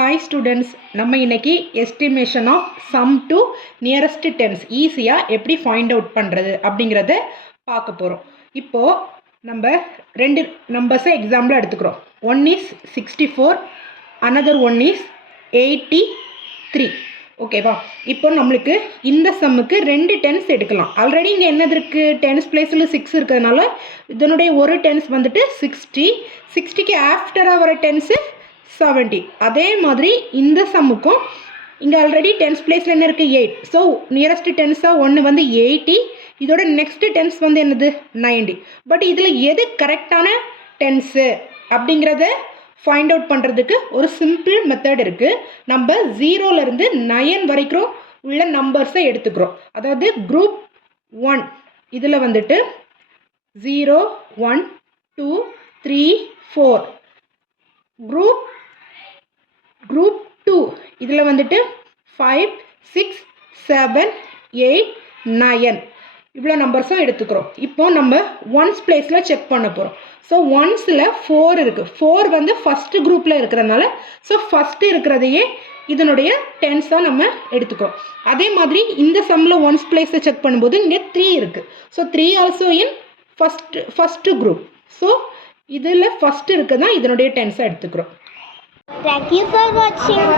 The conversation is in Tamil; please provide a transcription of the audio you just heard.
Hi students, நம்ம இன்னைக்கு estimation of sum to nearest tens ஈஸியா எப்படி find out பண்றது அப்படிங்கறத பார்க்க போறோம். இப்போ நம்ம ரெண்டு நம்பர்ஸை எக்ஸாம்பிள் எடுத்துக்கிறோம். One is 64, another one is 83. ஓகேவா? இப்போ நம்மளுக்கு இந்த சம்முக்கு ரெண்டு டென்ஸ் எடுக்கலாம். ஆல்ரெடி இங்கே என்னது இருக்கு? டென்ஸ் பிளேஸில் 6 இருக்கிறதுனால இதனுடைய ஒரு டென்ஸ் வந்துட்டு 60. 60க்கு ஆஃப்டராக வர டென்ஸு 70. அதே மாதிரி இந்த சம்முக்கும் இங்கே ஆல்ரெடி டென்ஸ் பிளேஸில் என்ன இருக்குது? 8. ஸோ நியரஸ்ட் டென்ஸாக ஒன்று வந்து 80. இதோட நெக்ஸ்ட் டென்ஸ் வந்து என்னது? 90. பட் இதில் எது கரெக்டான டென்ஸு அப்படிங்கிறத ஃபைண்ட் அவுட் பண்ணுறதுக்கு ஒரு சிம்பிள் மெத்தட் இருக்குது. நம்ம 0லேருந்து 9 வரைக்கும் உள்ள நம்பர்ஸை எடுத்துக்கிறோம். அதாவது குரூப் 1 இதில் வந்துட்டு 0, 1, 2, 3, 4. குரூப் 2 இதில் வந்துட்டு 5, 6, 7, 8, 9 இவ்வளோ நம்பர்ஸும் எடுத்துக்கிறோம். இப்போ நம்ம ஒன்ஸ் பிளேஸில் செக் பண்ண போகிறோம். ஸோ ஒன்ஸில் 4 இருக்குது. 4 வந்து ஃபஸ்ட்டு குரூப்பில் இருக்கிறதுனால ஸோ ஃபஸ்ட்டு இருக்கிறதையே இதனுடைய டென்ஸாக நம்ம எடுத்துக்கிறோம். அதே மாதிரி இந்த சம்மில் ஒன்ஸ் பிளேஸை செக் பண்ணும்போது இங்கே 3 இருக்குது. So 3 also in first group. So இதில் ஃபஸ்ட்டு இருக்குது தான் இதனுடைய டென்ஸாக எடுத்துக்கிறோம். Thank you for watching.